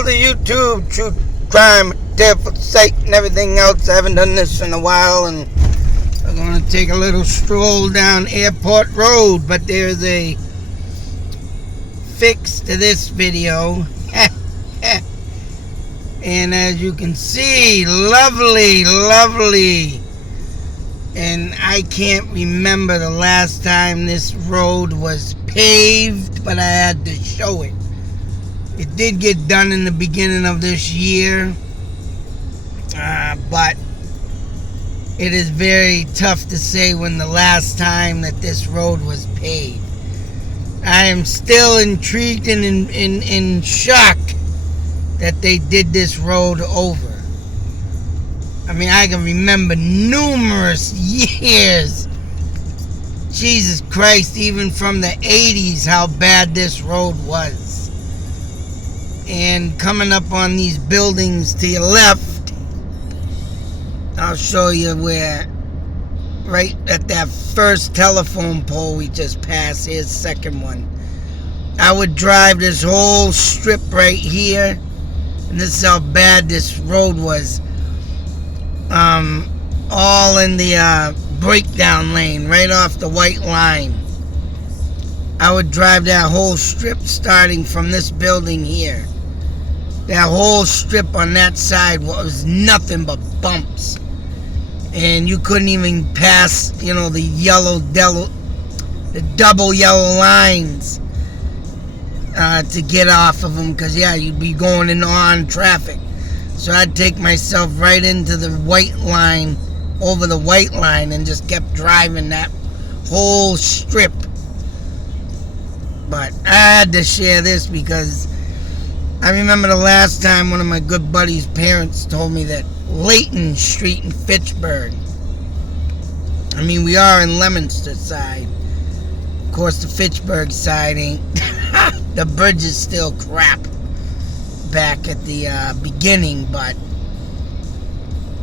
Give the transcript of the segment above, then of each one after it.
world of YouTube, true crime, devil, sight, and everything else. I haven't done this in a while, and we're going to take a little stroll down Airport Road, but there's a fix to this video. And as you can see, lovely, and I can't remember the last time this road was paved, but I had to show it. It did get done in the beginning of this year, but it is very tough to say when the last time that this road was paved. I am still intrigued and in shock that they did this road over. I mean, I can remember numerous years, Jesus Christ, even from the 80s, how bad this road was. And coming up on these buildings to your left, I'll show you where, right at that first telephone pole we just passed, here's the second one. I would drive this whole strip right here, and this is how bad this road was. All in the breakdown lane, right off the white line. I would drive that whole strip starting from this building here. That whole strip on that side was nothing but bumps. And you couldn't even pass, the double yellow lines to get off of them, because you'd be going in on traffic. So I'd take myself right into the white line, over the white line, and just kept driving that whole strip. But I had to share this because I remember the last time one of my good buddy's parents told me that Leighton Street in Fitchburg, I mean, we are in Leominster side. Of course, the Fitchburg side ain't. The bridge is still crap back at the beginning, but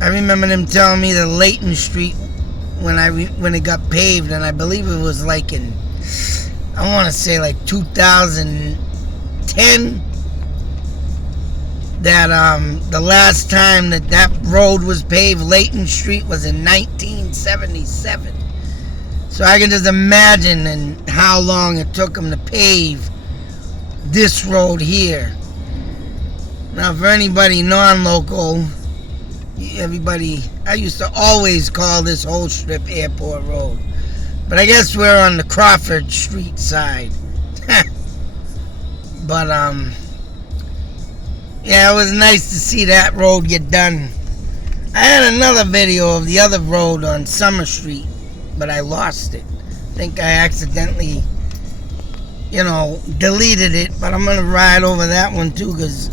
I remember them telling me that Leighton Street, when it got paved, and I believe it was like in, I want to say like 2010, that the last time that road was paved, Leighton Street, was in 1977. So I can just imagine and how long it took them to pave this road here. Now, for anybody non-local, I used to always call this whole strip Airport Road. But I guess we're on the Crawford Street side. But, it was nice to see that road get done. I had another video of the other road on Summer Street, but I lost it. I think I accidentally, deleted it, but I'm going to ride over that one too, because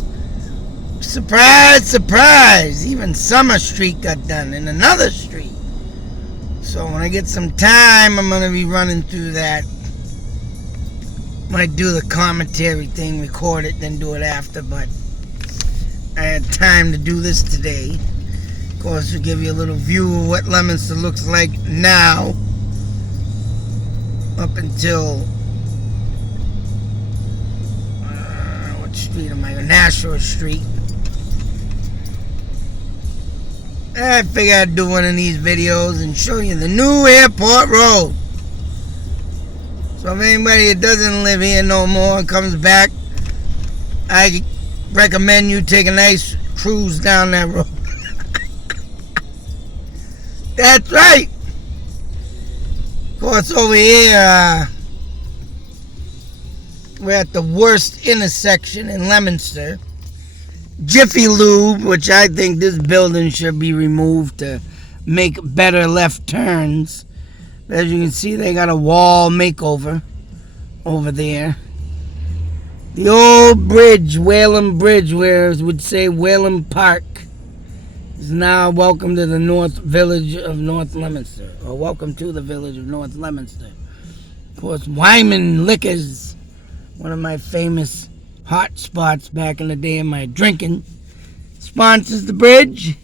surprise, even Summer Street got done in another street. So when I get some time, I'm going to be running through that. Might do the commentary thing, record it, then do it after, but I had time to do this today. Of course, to give you a little view of what Leominster looks like now, up until what street am I on? Nashua Street. I figured I'd do one of these videos and show you the new Airport Road. So if anybody that doesn't live here no more comes back, I recommend you take a nice cruise down that road. That's right. Of course, over here, we're at the worst intersection in Leominster. Jiffy Lube, which I think this building should be removed to make better left turns. As you can see, they got a wall makeover over there. The old bridge, Whalum Bridge, where it would say Whalum Park, is now welcome to the North Village of North Leominster, or welcome to the Village of North Leominster. Of course, Wyman Liquors, one of my famous hot spots back in the day of my drinking, sponsors the bridge.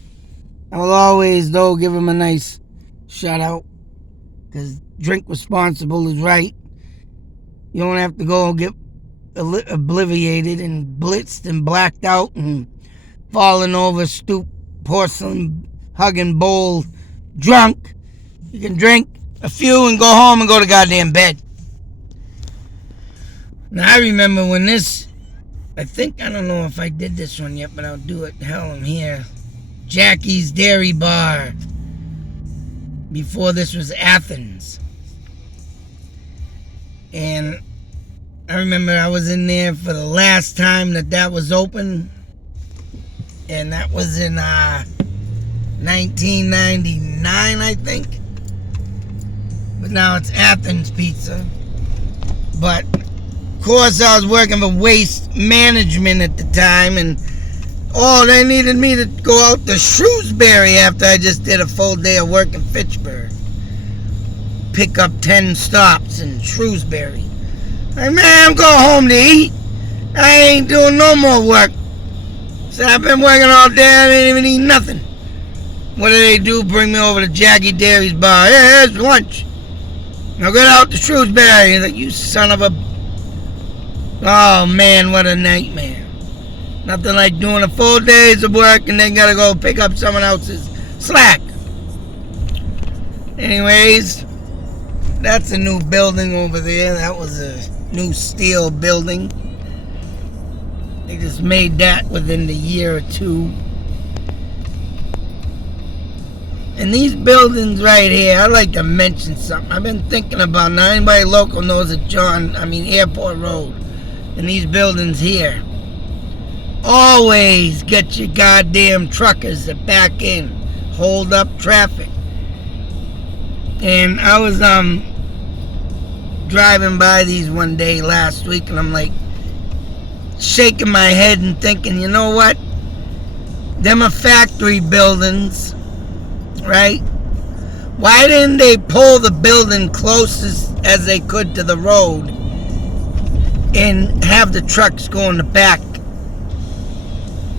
I will always, though, give them a nice shout out, because drink responsible is right. You don't have to go get obliviated and blitzed and blacked out and falling over, stoop, porcelain hugging bowl, drunk. You can drink a few and go home and go to goddamn bed. Now I remember when this, I don't know if I did this one yet, but I'll do it. Hell, I'm here. Jackie's Dairy Bar. Before this was Athens. And I remember I was in there for the last time that was open. And that was in 1999, I think. But now it's Athens Pizza. But of course I was working for waste management at the time, and they needed me to go out to Shrewsbury after I just did a full day of work in Fitchburg. Pick up 10 stops in Shrewsbury. Like, man, I'm going home to eat. I ain't doing no more work. So I've been working all day, I didn't even eat nothing. What do they do? Bring me over to Jackie Dairy's bar. Hey, here's lunch. Now get out to Shrewsbury. He's like, you son of a... Oh, man, what a nightmare. Nothing like doing a full days of work and then gotta go pick up someone else's slack. Anyways, that's a new building over there. That was a new steel building. They just made that within the year or two. And these buildings right here, I'd like to mention something. I've been thinking about, now anybody local knows that Airport Road. And these buildings here. Always get your goddamn truckers that back in. Hold up traffic. And I was driving by these one day last week, and I'm like shaking my head and thinking, you know what? Them are factory buildings, right? Why didn't they pull the building closest as they could to the road and have the trucks go in the back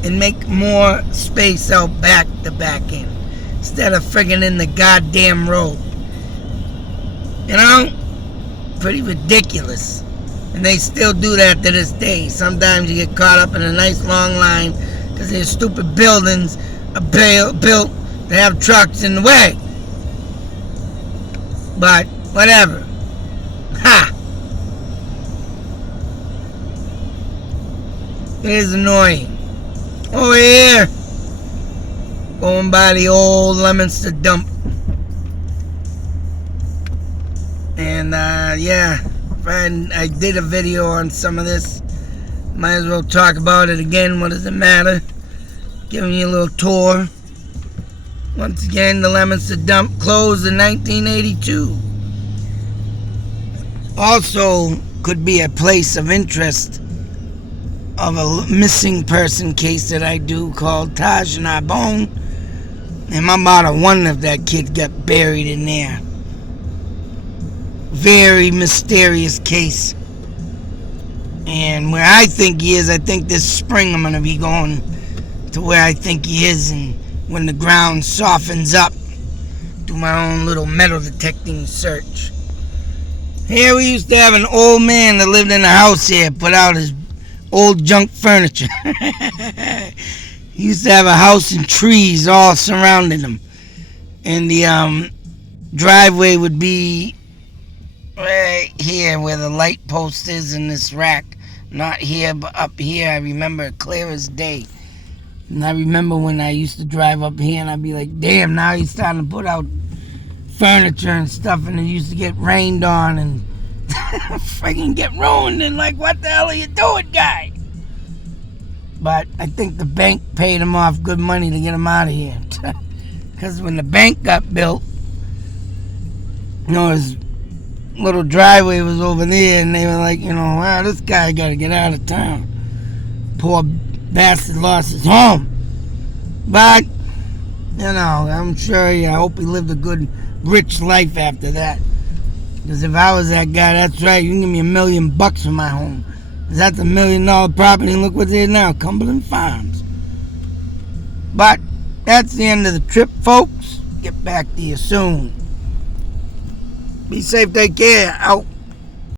and make more space out back to back in instead of friggin' in the goddamn road? You know? Pretty ridiculous. And they still do that to this day. Sometimes you get caught up in a nice long line because their stupid buildings are built to have trucks in the way. But whatever. Ha! It is annoying. Over here, going by the old Leominster dump. And yeah, I did a video on some of this. Might as well talk about it again. What does it matter? Giving you a little tour. Once again, the Leominster dump closed in 1982. Also, could be a place of interest of a missing person case that I do called Taj Narbonne. And my mother wondered if that kid got buried in there. Very mysterious case. And where I think he is, I think this spring I'm going to be going to where I think he is, and when the ground softens up, do my own little metal detecting search. Here we used to have an old man that lived in a house here, put out his old junk furniture. He used to have a house and trees all surrounding him. And the driveway would be right here where the light post is in this rack. Not here, but up here. I remember it clear as day. And I remember when I used to drive up here and I'd be like, damn, now he's starting to put out furniture and stuff, and it used to get rained on and freaking get ruined, and like, what the hell are you doing, guy? But I think the bank paid him off good money to get him out of here. Because when the bank got built, his little driveway was over there, and they were like, wow, this guy got to get out of town. Poor bastard lost his home. But, I'm sure, I hope he lived a good, rich life after that. Because if I was that guy, that's right, you can give me $1 million for my home. Because that's $1 million property, and look what's there now, Cumberland Farms. But that's the end of the trip, folks. Get back to you soon. Be safe, take care. Out.